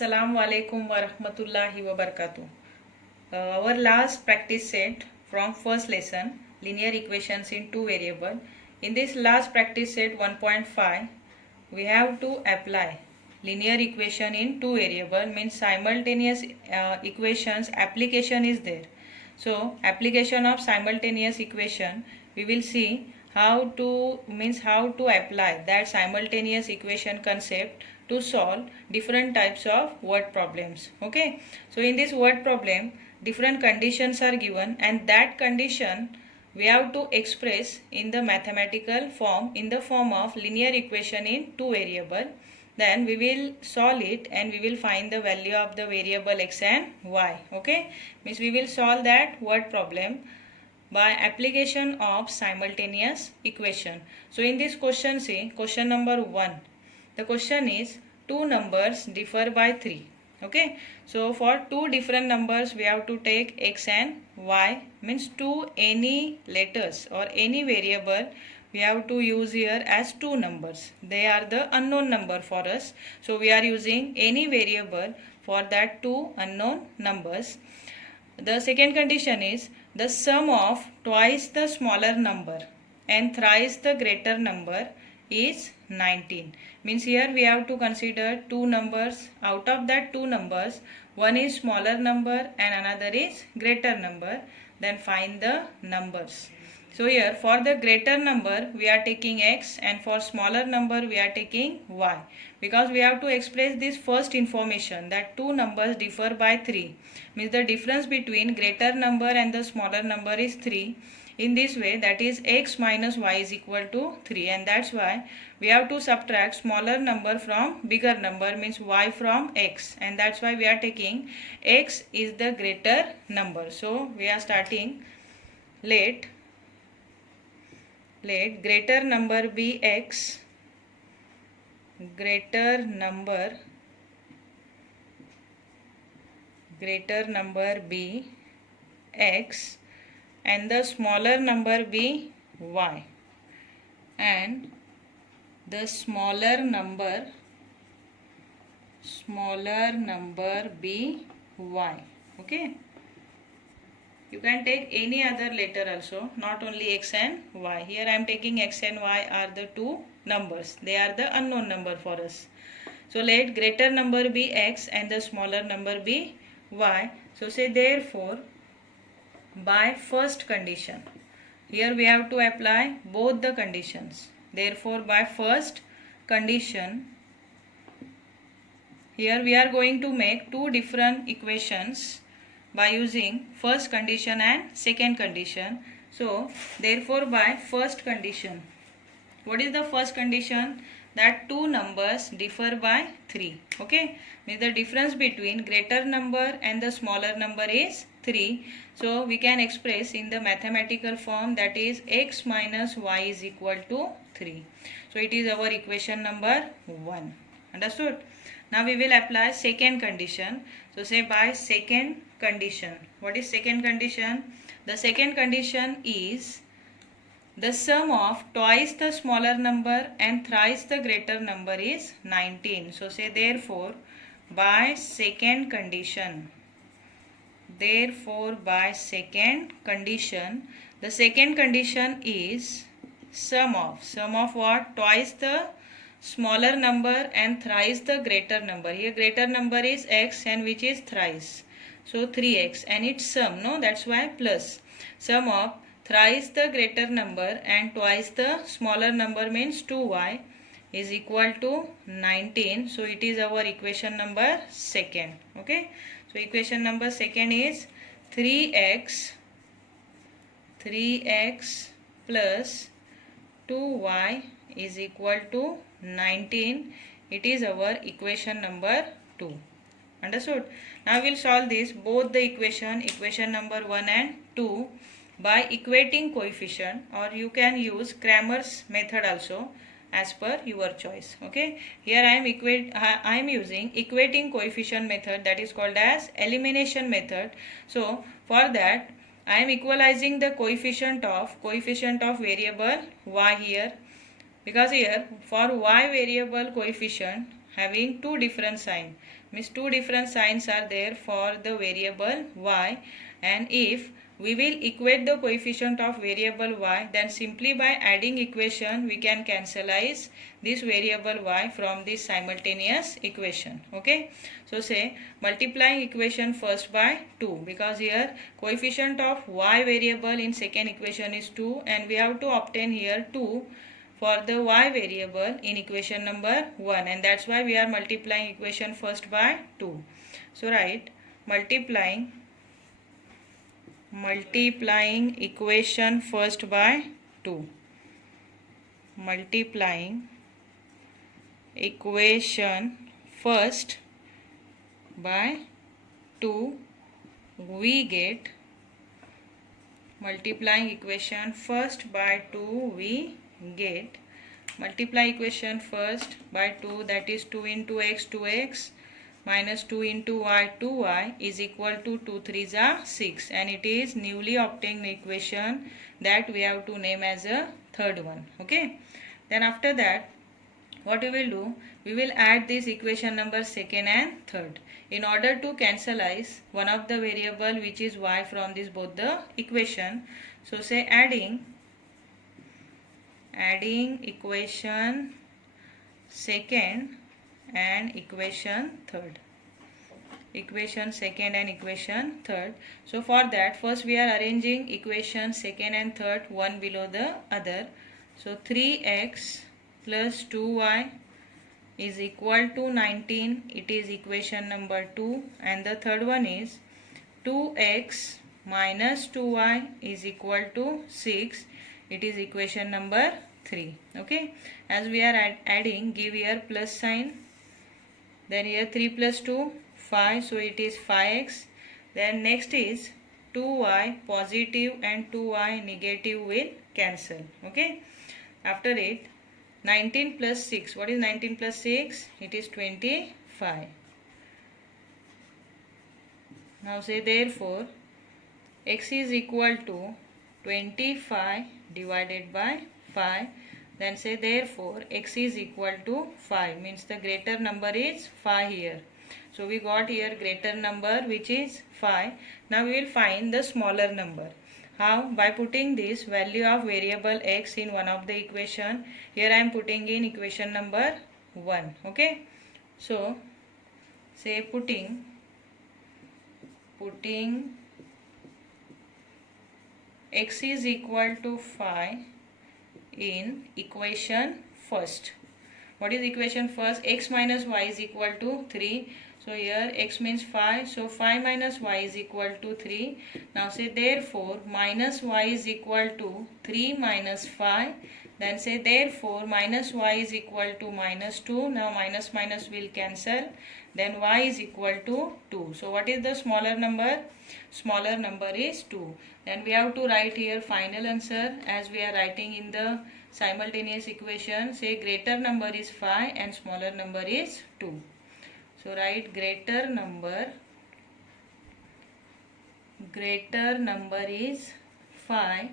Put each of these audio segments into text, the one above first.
Assalamu alaikum wa rahmatullahi wa barakatuh. Our last practice set from first lesson, linear equations in two variable. In this last practice set 1.5, we have to apply linear equation in two variable, means simultaneous equations application is there. So application of simultaneous equation, we will see how to apply that simultaneous equation concept to solve different types of word problems. Okay, so in this word problem different conditions are given, and that condition we have to express in the mathematical form, in the form of linear equation in two variable. Then we will solve it and we will find the value of the variable x and y. Okay, means we will solve that word problem by application of simultaneous equation. So in this question, see question number 1, the question is two numbers differ by 3. Okay, so for two different numbers we have to take x and y, means two any letters or any variable we have to use here as two numbers. They are the unknown number for us, so we are using any variable for that two unknown numbers. The second condition is the sum of twice the smaller number and thrice the greater number is 19. Means here we have to consider two numbers. Out of that two numbers, one is smaller number and another is greater number. Then find the numbers. So here for the greater number we are taking x, and for smaller number we are taking y, because we have to express this first information that two numbers differ by 3, means the difference between greater number and the smaller number is 3. In this way, that is x minus y is equal to 3, and that's why we have to subtract smaller number from bigger number, means y from x, and that's why we are taking x is the greater number. So we are starting, let greater number be x, greater number be x, and the smaller number be y, and the smaller number be y. Okay, you can take any other letter also, not only x and y. Here I am taking x and y are the two numbers, they are the unknown number for us. So let greater number be x and the smaller number be y. So say therefore by first condition, here we have to apply both the conditions. Therefore by first condition, here we are going to make two different equations by using first condition and second condition. So therefore by first condition, what is the first condition? That two numbers differ by 3. Okay, means the difference between greater number and the smaller number is 3. So we can express in the mathematical form, that is x minus y is equal to 3. So it is our equation number 1. Understood? Now we will apply second condition. So say by second condition, what is second condition? The second condition is the sum of twice the smaller number and thrice the greater number is 19. So say therefore by second condition, the second condition is sum of what? Twice the smaller number and thrice the greater number. Here greater number is x and which is thrice, so 3x, and its sum, no, that's why plus. Sum of thrice the greater number and twice the smaller number means 2y is equal to 19. So it is our equation number second. Okay, so equation number second is 3x plus 2y is equal to 19. It is our equation number 2. Understood? Now we will solve this both the equation number 1 and 2 by equating coefficient, or you can use Cramer's method also, as per your choice. Okay, here I am using equating coefficient method, that is called as elimination method. So for that I am equalizing the coefficient of variable y here, because here for y variable coefficient having two different signs, means two different signs are there for the variable y, and if we will equate the coefficient of variable y, then simply by adding equation we can cancelize this variable y from this simultaneous equation. Okay, so say multiplying equation first by 2, because here coefficient of y variable in second equation is 2 and we have to obtain here 2 for the y variable in equation number 1, and that's why we are multiplying equation first by 2. So write multiplying equation first by 2. Multiplying equation first by 2, we get multiplying equation first by 2, we get multiply equation first by 2, that is 2 into x 2x minus 2 into y 2y is equal to 2 3s are 6, and it is newly obtained equation that we have to name as a third one. Okay, then after that what we will do, we will add this equation number second and third in order to cancelize one of the variable which is y from this both the equation. So say adding equation second and equation third. Equation second and equation third. So for that first we are arranging equation second and third one below the other. So 3x plus 2y is equal to 19, it is equation number 2, and the third one is 2x minus 2y is equal to 6, it is equation number 3. Okay, as we are adding, give here plus sign, then here 3 plus 2 5, so it is 5x. Then next is 2y positive and 2y negative will cancel. Okay, after it 19 plus 6, what is 19 plus 6? It is 25. Now say therefore x is equal to 25 divided by 5. Then say therefore x is equal to 5, means the greater number is 5 here. So we got here greater number which is 5. Now we will find the smaller number. How? By putting this value of variable x in one of the equation. Here I am putting in equation number 1. Okay, so say putting x is equal to 5 in equation first. What is equation first? X minus y is equal to 3. So here x means 5. So 5 minus y is equal to 3. Now say therefore minus y is equal to 3 minus 5. Then say therefore minus y is equal to minus 2. Now minus minus will cancel. Then y is equal to 2. So what is the smaller number? Smaller number is 2. Then we have to write here final answer as we are writing in the simultaneous equation. Say greater number is 5 and smaller number is 2. So write greater number is 5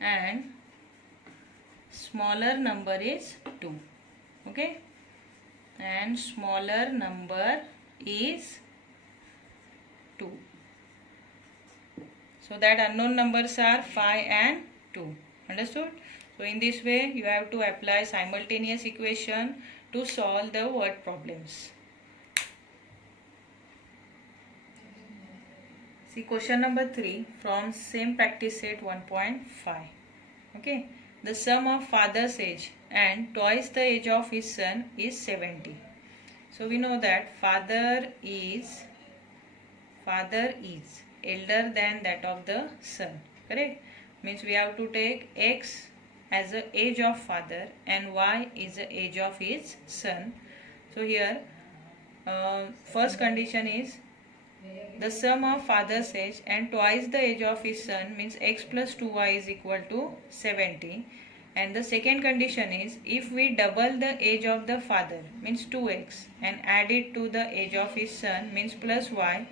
and smaller number is 2. Okay, and smaller number is 2. So that unknown numbers are 5 and 2. Understood? So in this way you have to apply simultaneous equation to solve the word problems. See question number 3 from same practice set 1.5. Okay, the sum of father's age and twice the age of his son is 70. So we know that father is elder than that of the son. Correct? Means we have to take x as the age of father and y is the age of his son. So here first condition is the sum of father's age and twice the age of his son, means x plus 2y is equal to 70. And the second condition is if we double the age of the father, means 2x, and add it to the age of his son, means plus y,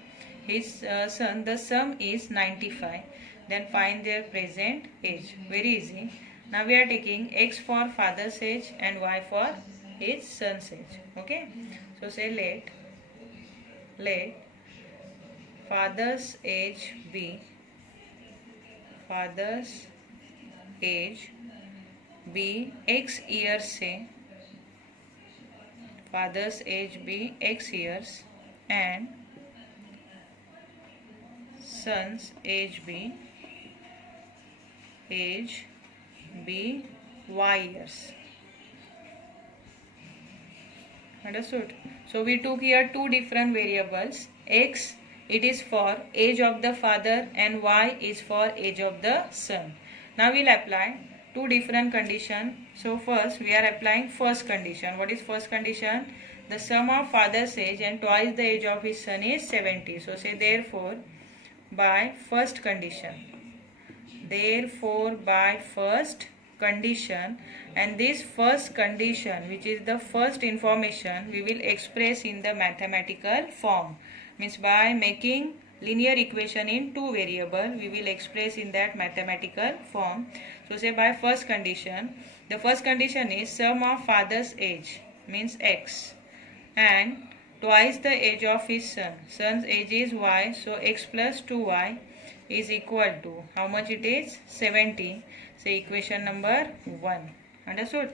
his son, the sum is 95. Then find their present age. Very easy. Now we are taking x for father's age and y for is son's age. Okay, so say let father's age be x years, say father's age be x years and son's age be y years. Understood? So we took here two different variables. X, it is for age of the father, and y is for age of the son. Now we'll apply two different conditions. So first we are applying first condition. What is first condition? The sum of father's age and twice the age of his son is 70. So say therefore by first condition, and this first condition, which is the first information, we will express in the mathematical form. Means by making linear equation in two variable, we will express in that mathematical form. So say by first condition, the first condition is sum of father's age, means x, and twice the age of his son. Son's age is y, so x plus 2y is equal to, how much it is? 70. Say equation number 1. Understood?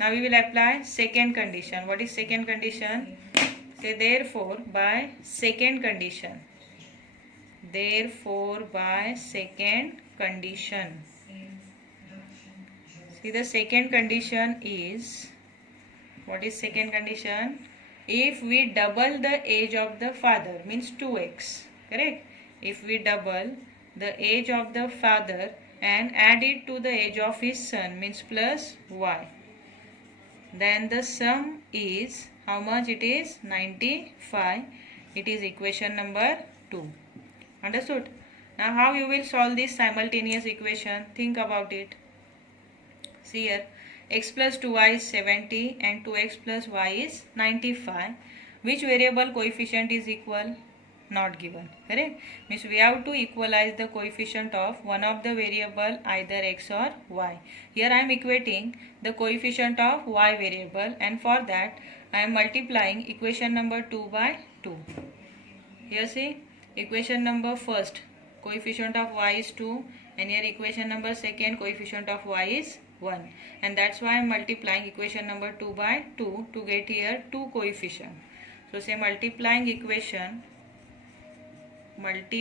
Now we will apply second condition. What is second condition? Say therefore by second condition. See, the second condition is, what is second condition? If we double the age of the father, means 2x, correct? If we double the age of the father and add it to the age of his son, means plus y, then the sum is, how much it is? 95. It is equation number 2. Understood? Now how you will solve this simultaneous equation? Think about it. See here, x plus 2y is 70 and 2x plus y is 95. Which variable coefficient is equal? Not given, correct? Means we have to equalize the coefficient of one of the variable, either x or y. Here I am equating the coefficient of y variable, and for that I am multiplying equation number 2 by 2. Here see, equation number first, coefficient of y is 2, and here equation number second, coefficient of y is 1, and that's why I am multiplying equation number 2 by 2 to get here 2 coefficient. So say multiplying equation 2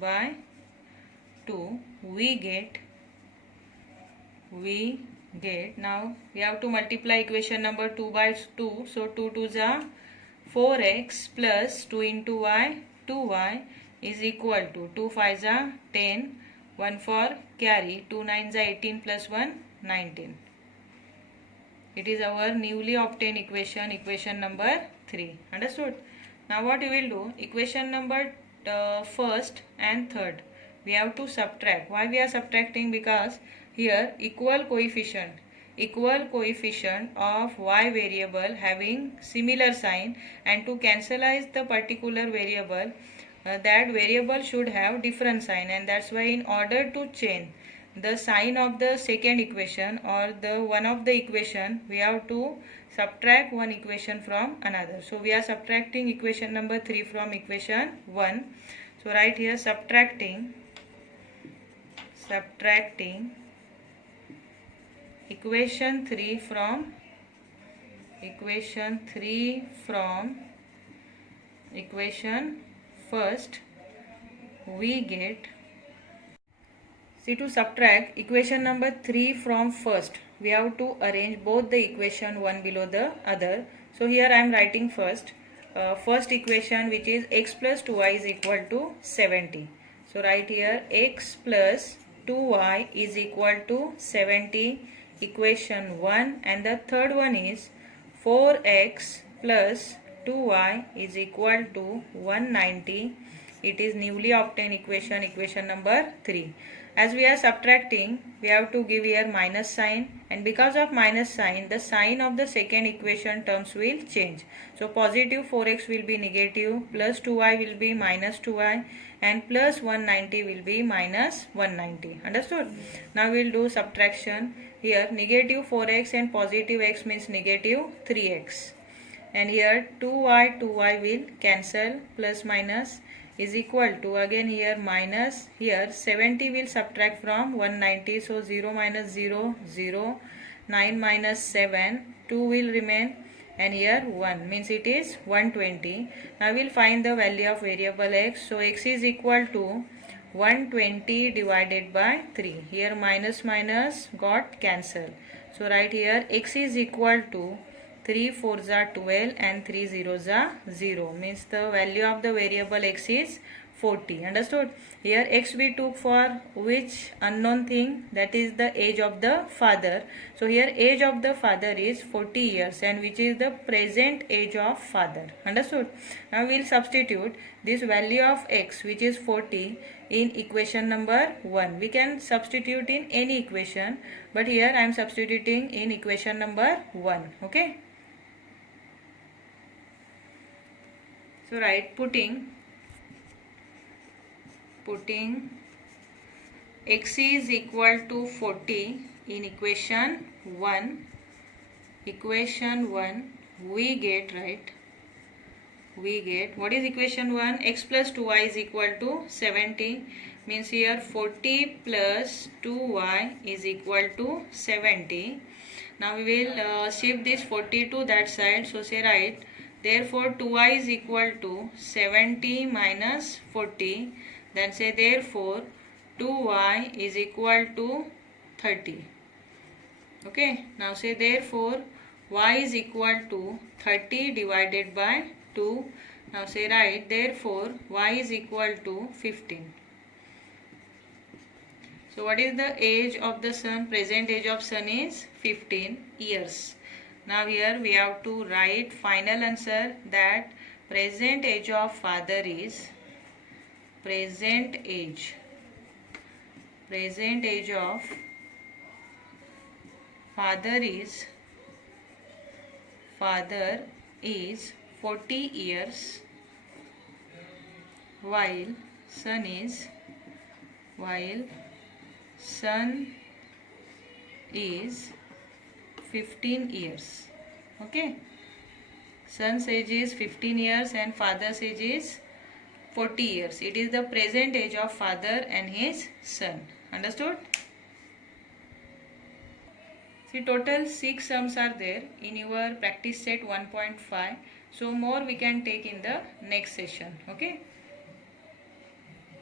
by 2, we get, now we have to multiply equation number 2 by 2. So 2 2s are 4x plus 2 into y, 2y is equal to 2 5s are 10, 1 for carry, 2 9s are 18 plus 1, 19. It is our newly obtained equation, equation number 3. Understood? Now what we will do, equation number first and third, we have to subtract. Why we are subtracting? Because here equal coefficient of y variable having similar sign, and to cancelize the particular variable, that variable should have different sign, and that's why in order to change the sign of the second equation or the one of the equation, we have to subtract one equation from another. So we are subtracting equation number 3 from equation 1. So right here subtracting equation 3 from equation first, we get, see, to subtract equation number 3 from first, we have to arrange both the equation one below the other. So here I am writing first equation, which is x plus 2y is equal to 70. So write here x plus 2y is equal to 70, equation 1, and the third one is 4x plus 2y is equal to 190, it is newly obtained equation number 3. As we are subtracting, we have to give here minus sign, and because of minus sign, the sign of the second equation terms will change. So positive 4x will be negative, plus 2y will be minus 2y, and plus 190 will be minus 190. Understood? Now we will do subtraction. Here negative 4x and positive x means negative 3x. And here 2y will cancel, plus minus is equal to, again here minus, here 70 will subtract from 190, so 0 minus 0, 0, 9 minus 7, 2 will remain, and here 1 means it is 120. Now we will find the value of variable x. So x is equal to 120 divided by 3. Here minus minus got cancelled. So right here x is equal to 3 4s are 12 and 3 zeros are 0, means the value of the variable x is 40. Understood? Here x we took for which unknown thing, that is the age of the father. So here age of the father is 40 years, and which is the present age of father. Understood? Now we will substitute this value of x, which is 40, in equation number 1. We can substitute in any equation, but here I am substituting in equation number 1. Okay? So right, putting x is equal to 40 in equation 1, we get, right, we get, what is equation 1? X plus 2y is equal to 70, means here 40 plus 2y is equal to 70. Now we will shift this 40 to that side, so say right, therefore 2y is equal to 70 minus 40, then say therefore 2y is equal to 30. Okay, now say therefore y is equal to 30 divided by 2. Now say right, therefore y is equal to 15. So what is the age of the son? Present age of son is 15 years. Now here we have to write final answer, that present age of father is, present age of father is 40 years, while son is 15 years. Okay, son's age is 15 years and father's age is 40 years. It is the present age of father and his son. Understood? See, total 6 sums are there in your practice set 1.5. So more we can take in the next session. Okay.